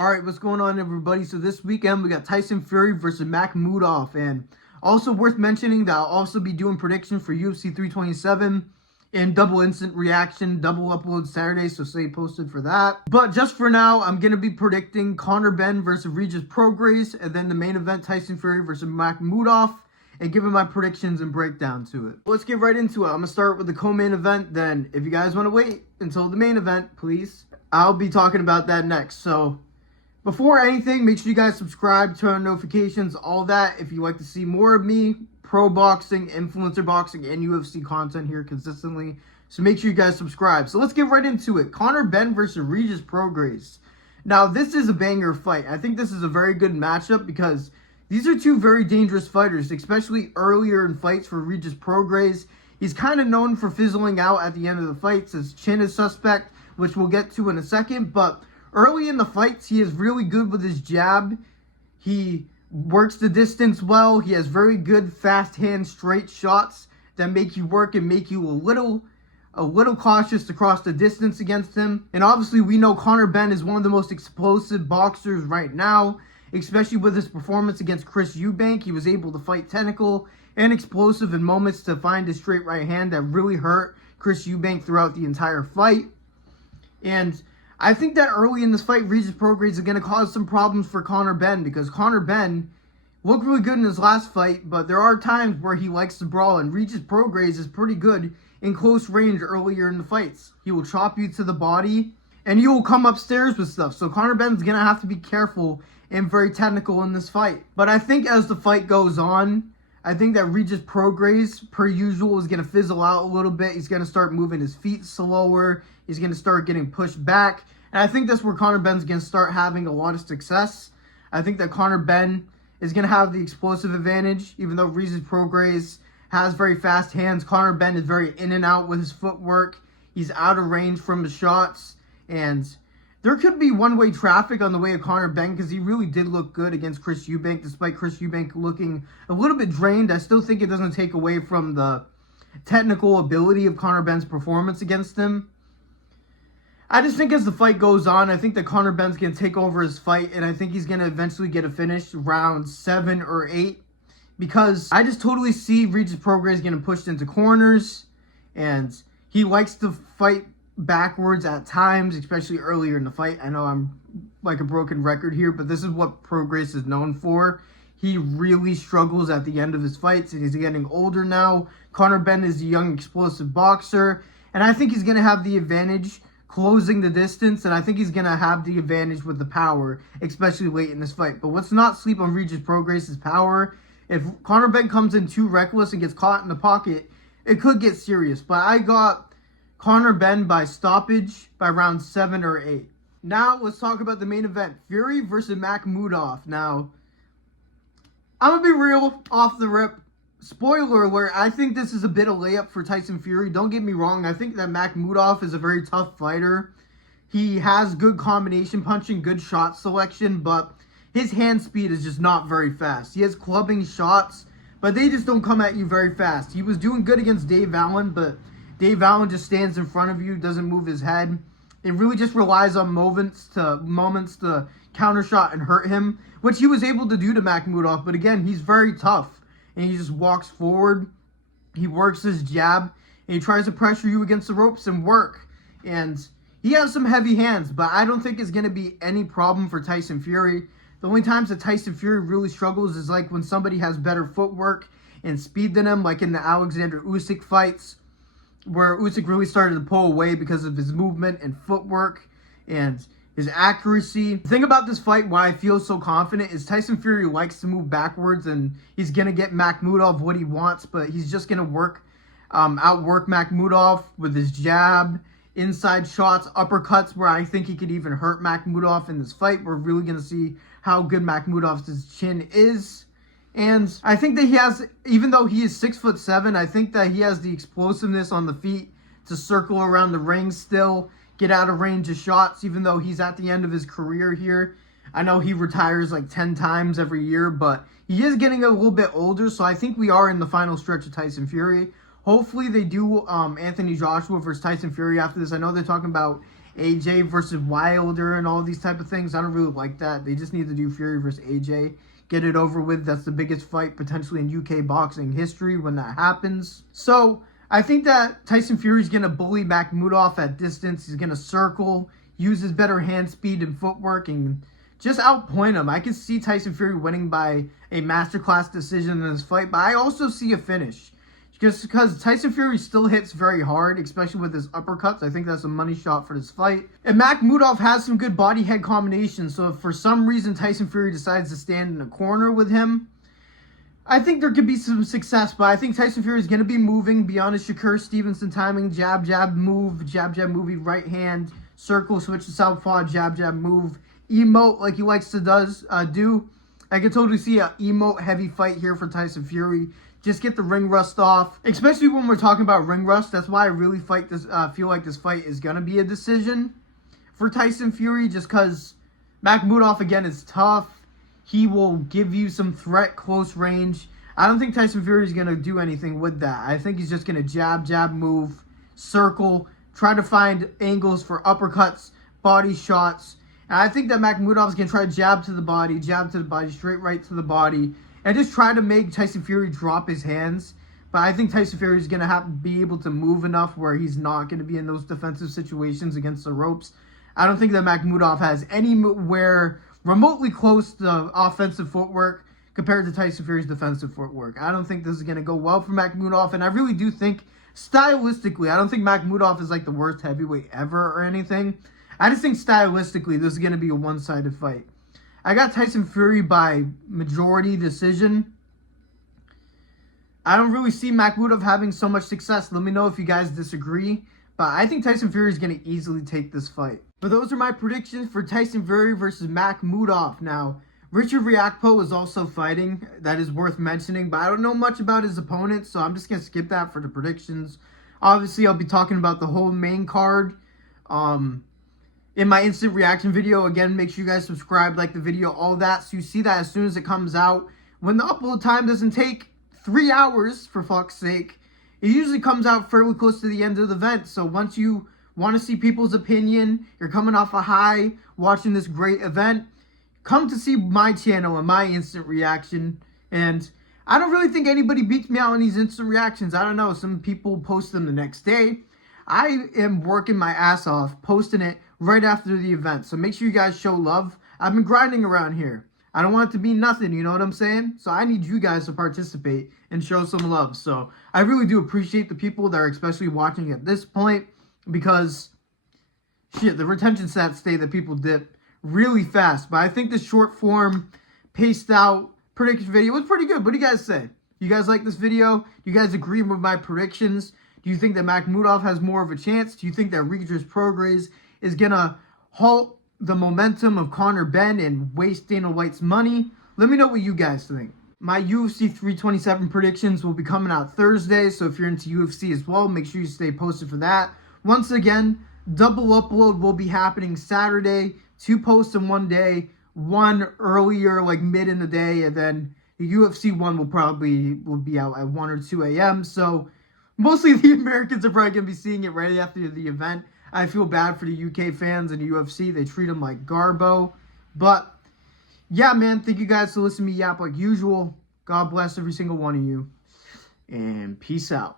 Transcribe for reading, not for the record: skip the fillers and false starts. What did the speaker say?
Alright, what's going on, everybody? So this weekend we got Tyson Fury versus Makhmudov, and also worth mentioning that I'll also be doing predictions for UFC 327 and double instant reaction, double upload Saturday, so stay posted for that. But just for now, I'm going to be predicting Benn versus Prograis, and then the main event, Tyson Fury versus Makhmudov, and giving my predictions and breakdown to it. Let's get right into it. I'm going to start with the co-main event, then if you guys want to wait until the main event, please, I'll be talking about that next. So before anything, make sure you guys subscribe, turn on notifications, all that. If you like to see more of me, pro boxing, influencer boxing, and UFC content here consistently. So make sure you guys subscribe. So let's get right into it. Benn versus Prograis. Now, this is a banger fight. I think this is a very good matchup because these are two very dangerous fighters, especially earlier in fights for Prograis. He's kind of known for fizzling out at the end of the fights. His chin is suspect, which we'll get to in a second, but early in the fights, he is really good with his jab. He works the distance well. He has very good fast hand straight shots that make you work and make you a little cautious to cross the distance against him. And obviously, we know Benn is one of the most explosive boxers right now, especially with his performance against Chris Eubank. He was able to fight technical and explosive in moments to find his straight right hand that really hurt Chris Eubank throughout the entire fight. And I think that early in this fight, Prograis is going to cause some problems for Benn because Benn looked really good in his last fight, but there are times where he likes to brawl, and Prograis is pretty good in close range earlier in the fights. He will chop you to the body, and you will come upstairs with stuff. So Benn's going to have to be careful and very technical in this fight. But I think as the fight goes on, I think that Prograis, per usual, is going to fizzle out a little bit. He's going to start moving his feet slower. He's going to start getting pushed back. And I think that's where Benn's going to start having a lot of success. I think that Benn is going to have the explosive advantage, even though Prograis has very fast hands. Benn is very in and out with his footwork. He's out of range from the shots. And there could be one-way traffic on the way of Benn because he really did look good against Chris Eubank, despite Chris Eubank looking a little bit drained. I still think it doesn't take away from the technical ability of Benn's performance against him. I just think as the fight goes on, I think that Benn's going to take over his fight, and I think he's going to eventually get a finish round 7 or 8, because I just totally see Prograis getting pushed into corners, and he likes to fight backwards at times, especially earlier in the fight. I know I'm like a broken record here, but this is what Prograis is known for. He really struggles at the end of his fights, and he's getting older now. Benn is a young, explosive boxer, and I think he's going to have the advantage closing the distance, and I think he's going to have the advantage with the power, especially late in this fight. But let's not sleep on Prograis' power. If Benn comes in too reckless and gets caught in the pocket, it could get serious. But I got Benn by stoppage by round 7 or 8. Now, let's talk about the main event, Fury versus Makhmudov. Now, I'm going to be real off the rip. Spoiler alert, I think this is a bit of layup for Tyson Fury. Don't get me wrong. I think that Makhmudov is a very tough fighter. He has good combination punching, good shot selection, but his hand speed is just not very fast. He has clubbing shots, but they just don't come at you very fast. He was doing good against Dave Allen, but Dave Allen just stands in front of you, doesn't move his head. It really just relies on moments to counter shot and hurt him, which he was able to do to Makhmudov. But again, he's very tough. And he just walks forward, he works his jab, and he tries to pressure you against the ropes and work. And he has some heavy hands, but I don't think it's going to be any problem for Tyson Fury. The only times that Tyson Fury really struggles is like when somebody has better footwork and speed than him, like in the Alexander Usyk fights, where Usyk really started to pull away because of his movement and footwork and his accuracy. The thing about this fight, why I feel so confident, is Tyson Fury likes to move backwards, and he's going to get Makhmudov what he wants, but he's just going to outwork Makhmudov with his jab, inside shots, uppercuts, where I think he could even hurt Makhmudov in this fight. We're really going to see how good Makhmudov's chin is. And I think that he has, even though he is 6'7", I think that he has the explosiveness on the feet to circle around the ring still, get out of range of shots, even though he's at the end of his career here. I know he retires like 10 times every year, but he is getting a little bit older, so I think we are in the final stretch of Tyson Fury. Hopefully they do Anthony Joshua versus Tyson Fury after this. I know they're talking about AJ versus Wilder and all these type of things. I don't really like that. They just need to do Fury versus AJ. Get it over with. That's the biggest fight potentially in UK boxing history when that happens. So I think that Tyson Fury is going to bully Makhmudov at distance. He's going to circle, use his better hand speed and footwork, and just outpoint him. I can see Tyson Fury winning by a masterclass decision in this fight, but I also see a finish. Just because Tyson Fury still hits very hard, especially with his uppercuts. I think that's a money shot for this fight. And Makhmudov has some good body-head combinations, so if for some reason Tyson Fury decides to stand in a corner with him, I think there could be some success, but I think Tyson Fury is going to be moving beyond his Shakur Stevenson timing. Jab, jab, move, right hand, circle, switch to southpaw, jab, jab, move, emote like he likes to do. I can totally see an emote heavy fight here for Tyson Fury. Just get the ring rust off, especially when we're talking about ring rust. That's why I really feel like this fight is going to be a decision for Tyson Fury, just because Makhmudov, again, is tough. He will give you some threat close range. I don't think Tyson Fury is going to do anything with that. I think he's just going to jab, jab, move, circle, try to find angles for uppercuts, body shots. And I think that Makhmudov is going to try to jab to the body, straight right to the body, and just try to make Tyson Fury drop his hands. But I think Tyson Fury is going to have to be able to move enough where he's not going to be in those defensive situations against the ropes. I don't think that Makhmudov has anywhere remotely close to offensive footwork compared to Tyson Fury's defensive footwork. I don't think this is going to go well for Makhmudov, and I really do think stylistically, I don't think Makhmudov is like the worst heavyweight ever or anything. I just think stylistically this is going to be a one-sided fight. I got Tyson Fury by majority decision. I don't really see Makhmudov having so much success. Let me know if you guys disagree. But I think Tyson Fury is going to easily take this fight. But those are my predictions for Tyson Fury versus Makhmudov. Now, Richard Riakpo is also fighting. That is worth mentioning. But I don't know much about his opponent, so I'm just going to skip that for the predictions. Obviously, I'll be talking about the whole main card in my instant reaction video. Again, make sure you guys subscribe, like the video, all that, so you see that as soon as it comes out. When the upload time doesn't take 3 hours, for fuck's sake, it usually comes out fairly close to the end of the event. So once you want to see people's opinion, you're coming off a high, watching this great event, come to see my channel and my instant reaction. And I don't really think anybody beats me out on these instant reactions. I don't know, some people post them the next day. I am working my ass off, posting it right after the event. So make sure you guys show love. I've been grinding around here. I don't want it to be nothing, you know what I'm saying? So I need you guys to participate and show some love. So I really do appreciate the people that are especially watching at this point, because shit, the retention stats say that people dip really fast. But I think this short form, paced out prediction video was pretty good. What do you guys say? You guys like this video? Do you guys agree with my predictions? Do you think that Makhmudov has more of a chance? Do you think that Prograis is going to halt the momentum of Benn and waste Dana White's money? Let me know what you guys think. My UFC 327 predictions will be coming out Thursday, so if you're into UFC as well, make sure you stay posted for that. Once again, double upload will be happening Saturday. 2 posts in one day, one earlier, like mid in the day, and then the UFC one will be out at 1 or 2 a.m. So mostly the Americans are probably going to be seeing it right after the event. I feel bad for the UK fans and the UFC. They treat them like garbo. But yeah, man, thank you guys for listening to me yap like usual. God bless every single one of you. And peace out.